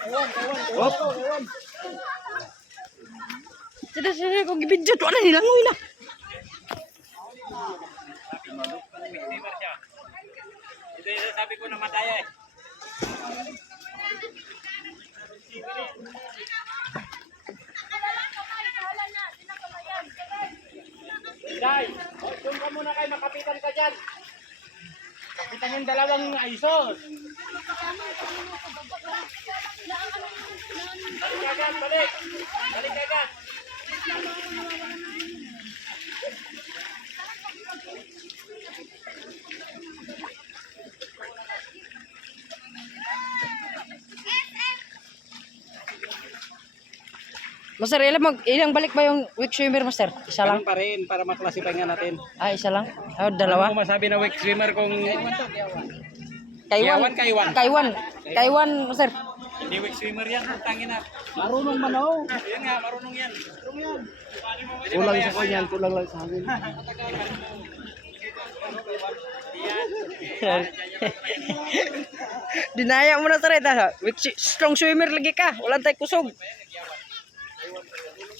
Hop. Sila kung gibidyo to na nilangoy na. Ito yung sabi ko na mataya eh. Day, doon ka muna kayo, makapitan ka dyan. Kapitan yung dalawang ISOs. Balik agad, balik. Balik agad. Master, ilang balik ba yung weak swimmer, Master? Isa lang? Ganun pa rin, para maklasify nga natin. Ah, isa lang? Oh, dalawa? Ano mo masabi na weak swimmer kung... Kaiwan. Kaiwan, Master. Hindi weak swimmer yan, tangin na. Marunong manaw. Yan nga, marunong yan. Kulang sa kanyan, kulang lang sa hangin. Dinaya mo na, Sir. Strong swimmer lagi ka. Walang tayo kusog.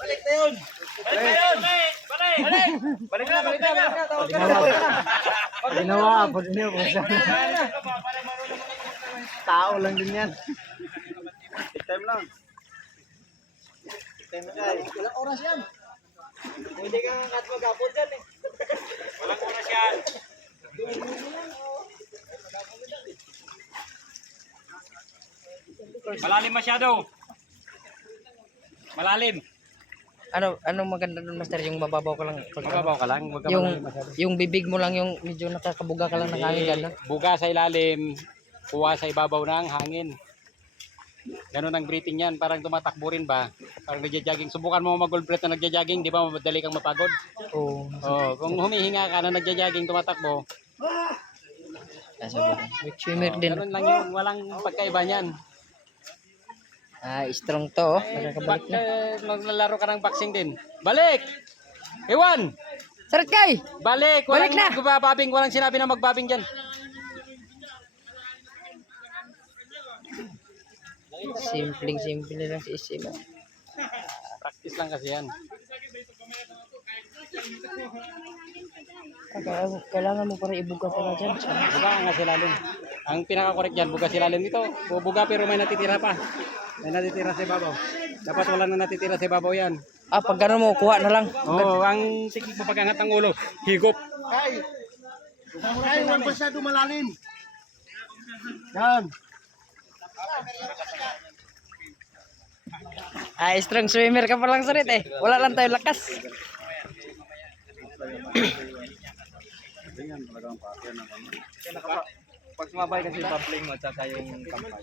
Balik na yun! Balik na yun! Balik! Balik na! Balik na! Ginawa ako din yun. Tao lang din yan. Take time lang. Time na guys. Ilang oras yan? Hindi ka nga mag-apod dyan eh. Walang oras yan. Malalim masyado. Malalim. Ano maganda doon, Master? Yung mababaw ka lang. Mababaw ka lang. Huwag ka malalim masyado. Yung bibig mo lang yung medyo nakakabuga ka lang ng hangin. Gano'n. Buga sa ilalim, kuha sa ibabaw ng hangin. Ganun ang breathing yan. Parang tumatakbo rin ba? Parang nagja-jogging. Subukan mo mag-gold breath na nagja-jogging. Di ba madali kang mapagod? Oo. Oh, kung humihinga ka na nagja-jogging, tumatakbo. Weak swimmer din. Ganun lang yung walang pagkaiba niyan. Ah, strong to. Oh. Nakakabalik na. Maglalaro ka ng boxing din. Balik! Iwan! Sarat kay! Balik! Balik na! Magbababing, walang sinabi na magbabing dyan. Simple lang si Isi mo. Practice lang kasi yan. Kailangan mo para ibuga pala dyan. Buga nga silalim. Ang pinaka-correct dyan, buga silalim dito. Buga pero may natitira pa. May natitira sa ibabaw. Dapat wala na natitira sa ibabaw yan. Ah, pag gano'n mo, kuha na lang. Oo, ang tikik mo pag-angat ng ulo. Higop. Ay, huwag masyado malalim. Yan. Ah, strong swimmer ka pa lang, Sarit eh. Wala lang tayo lakas. Pag sumabay kasi yung pampling mo at saka yung kampay.